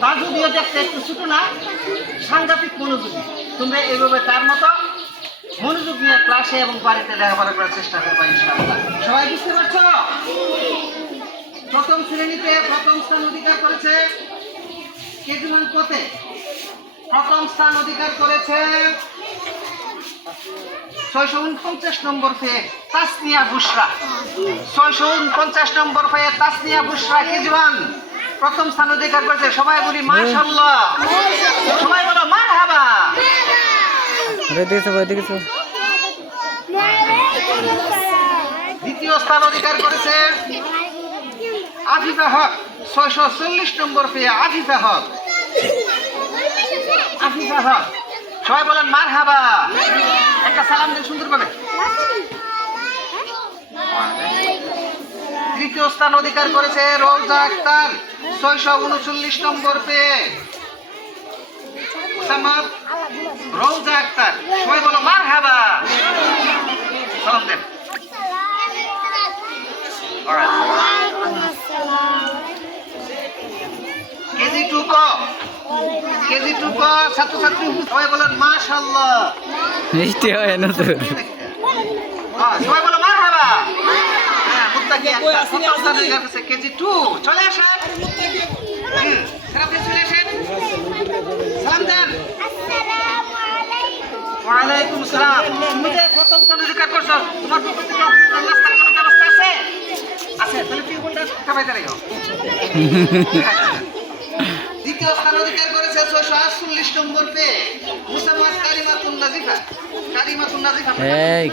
তা যদিও দেখতে একটু ছোট না, সাংঘাতিক মনোযোগী। তোমরা এইভাবে তার মতো মনোযোগ নিয়ে ক্লাসে এবং বাড়িতে লেখাপড়া করার চেষ্টা করবে, ইনশাআল্লাহ। সবাই বুঝতে পারছ? প্রথম শ্রেণীতে প্রথম স্থান অধিকার করেছে কেজুমান পথে। প্রথম স্থান অধিকার করেছে ছয়শো উনপঞ্চাশ নম্বর পেয়ে তাসনিয়া বুসরা ছয়শো উনপঞ্চাশ নম্বর পেয়ে তাসনিয়া বুসরা কেজুয়ান প্রথম স্থান অধিকার করেছে। সবাই বলি মাশাল্লাহ সবাই বলো মার হাবা দেখেছ দেখেছ দ্বিতীয় স্থান অধিকার করেছে আফিফা হক। ছয়শো চল্লিশ নম্বর পেয়ে আফিফা হক। আফিফা হক। সবাই বলেন মার হাবা একটা সালাম দিন সুন্দরভাবে। তৃতীয় স্থান অধিকার করেছে রোজা আক্তার। ছয়শো উনচল্লিশ নম্বর পেয়ে মুসাম্মদ রোজা আক্তার। সবাই বলো মার হাবা সালাম দেন। কেজি টু ক কেজি টু ক ছাত্রছাত্রী সবাই বলেন মাশাল্লাহ মিষ্টি হয় না তো হ্যাঁ, সবাই বলো মার হাবা মুত্তাকি আক্তার প্রথম স্থান অধিকার করেছে কেজি টু চলে আসেন। চলে আসেন। সালাম দেন। ওয়ালাইকুম আসসালাম তুমি যে প্রথম স্থান করছ। তোমার পক্ষ থেকে নাস্তার কোনো ব্যবস্থা আছে? আছে তাহলে টিউবওয়েলটা খাবাইতে রেখো। দ্বিতীয় স্থান অধিকার করেছে ছয়শো আটচল্লিশ নম্বর পেয়ে নাজিফা কারিমাতুন নাজিফা এই।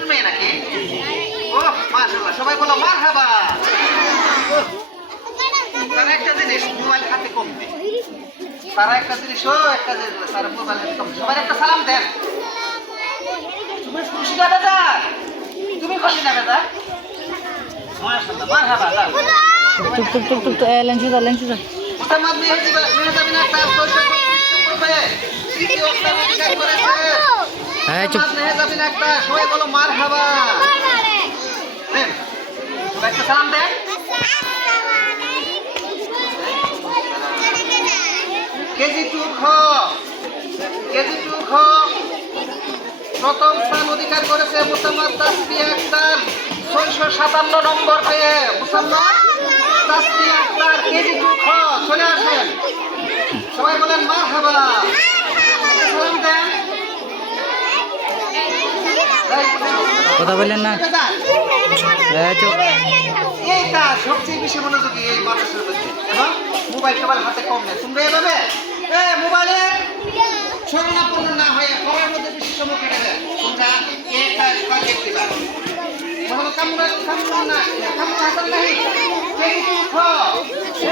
সবাই বলো মারহাবা। তারা একটা জিনিস মোবাইল হাতে কম দেয় তারা একটা জিনিস ও একটা জিনিস তারা মোবাইল হাতে কম সবাই একটা সালাম দেন। তুমি খুশি না দাদা তুমি খুশি না দাদা টুক টুক টুক টুক টুক এ লেন্সু দা লেন্সু দা তৃতীয় হ্যাঁ সবাই বলো মারহাবা দেন সবাই একটা কেজি টু কেজি টু খ প্রথম স্থান অধিকার করেছে মুসাম্মদ তাসফিয়া আক্তার। ছয়শো সাতান্ন নম্বর পেয়ে মুসাম্মদ তাসফিয়া আক্তার, কেজি টু খ চলে আসেন। সবাই বলেন মা হাবা। সালাম দেন। কথা বললেন না? এইটা সবচেয়ে বেশি মনোযোগী এই মানুষের মধ্যে। এবং মোবাইল টোবাইল হাতে কম নেই। শুনবে এভাবে? এ মোবাইলে শরণাপন্ন না হয়ে পড়ার মধ্যে বেশি সময় কেটে দেয় তোমরা এটা সবাই দেখতে পারো। বলো কামরা কামরা না কামরা হাসান নাই। এই দুঃখ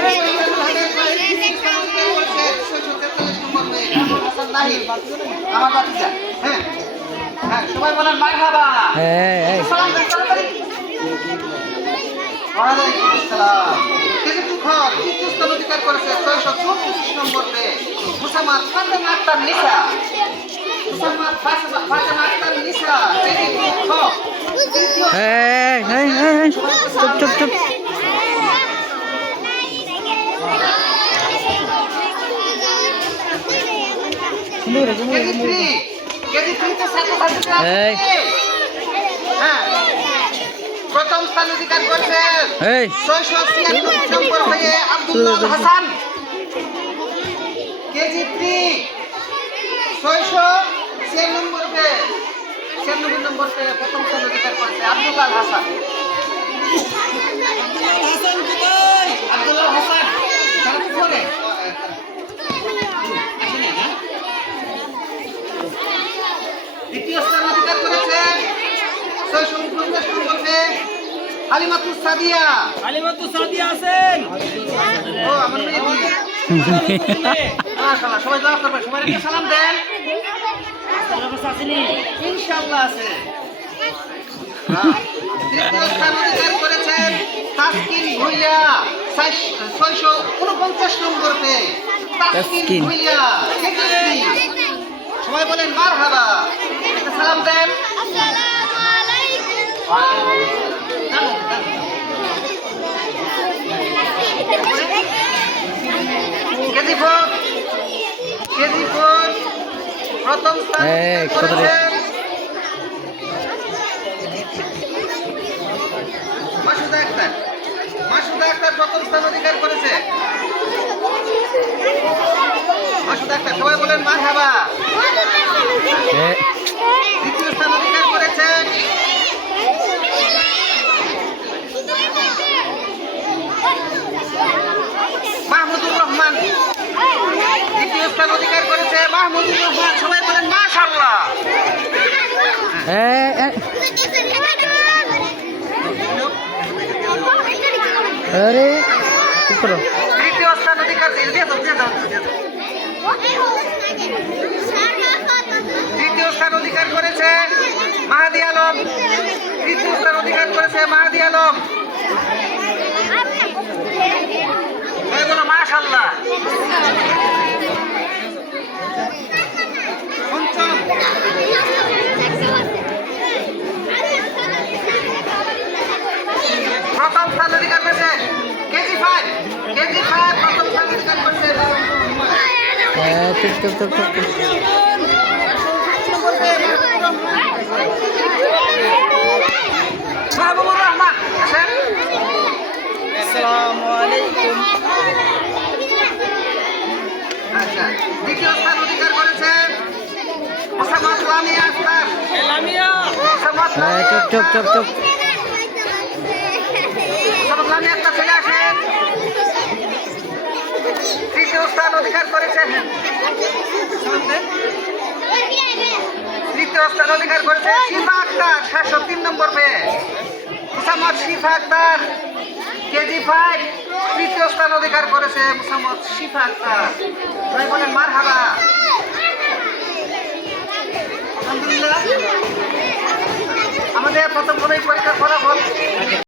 এই হাতের পায়ে স্থান অধিকার করেছে 643 নম্বর মেয়ে কামরুল হাসান নাহি আমার হ্যাঁ হ্যাঁ। সবাই বলেন মারহাবা। হ্যাঁ হ্যাঁ। ওয়ালাইকুম আসসালাম। কেজি তৃতীয় স্থান অধিকার করেছে? ছয়শো চৌত্রিশ নম্বর পেয়ে মুসাম্মদ ফাতেমা আক্তার নিসা। মুসাম্মদ ফাতেমা ফাতেমা আক্তার নিসা কেজি টুখর তৃতীয় হ্যাঁ হ্যাঁ হ্যাঁ চুপ চুপ চুপ কেজি থ্রি কেজি হ্যাঁ। প্রথম স্থান অধিকার করেছে ছয়শো ছিয়ানব্বই নম্বর হয়ে আব্দুল্লাহ হাসান। কেজি থ্রি ছয়শো ছিয়ানব্বই পে ছিয়ানব্বই নম্বর পে প্রথম স্থান অধিকার করেছে আব্দুল্লাহ হাসান। আব্দুল্লাহ হাসান তারা করে আসেনি না? দ্বিতীয় স্থান অধিকার করেছে ছয়শো উনপঞ্চাশ নম্বর পে হালিমাতুস সাদিয়া। আলিমাতু সাদি আছেন? ও আমার মেয়ে মাশাআল্লাহ, সবাই দোয়া করবেন সবাই একটা সালাম দেন। ইনশাআল্লাহ আছে। তৃতীয় অধিকার করেছেন তাসকিন ভুইয়া ছয়শো উনপঞ্চাশ নম্বর পেয়ে। তাসকিন। ভুইয়া সবাই বলেন মার হাবা একটা সালাম দেন। কেজি ফোর হ্যাঁ, মাসুদা আক্তার মাসুদা আক্তার প্রথম স্থান অধিকার করেছে। মাসুদা আক্তার সবাই বলেন মা খাবা হ্যাঁ, সবাই বলেন আরে তৃতীয় স্থান অধিকার দিয়ে দাও তৃতীয় স্থান অধিকার করেছে মাহাদি আলম তৃতীয় স্থান অধিকার করেছে মাহাদি আলম এগুলো মাশাল্লাহ। প্রথম স্থান অধিকার করেছে কেজি ফাইভ কেজি ফাইভ প্রথম স্থান অধিকার করেছে এ চুপ চুপ চুপ চুপ চুপ। মাহবুবুর রহমান আসেন আসসালামু আলাইকুম আচ্ছা দ্বিতীয় স্থান অধিকার করেছে মোসাম্মদ লামিয়া আক্তার লামিয়া মোসাম্মদ এ চুপ চুপ চুপ চুপ তৃতীয় স্থান অধিকার করেছেন তৃতীয় স্থান অধিকার করেছে শিফা আক্তার সাতশো তিন নম্বর পেয়ে মুসাম্মদ শিফা আক্তার কেজি ফাইভ তৃতীয় স্থান অধিকার করেছে মুসাম্মদ শিফা আক্তার সবাই বলেন মার হাবা আমাদের প্রথম করা ফলাফল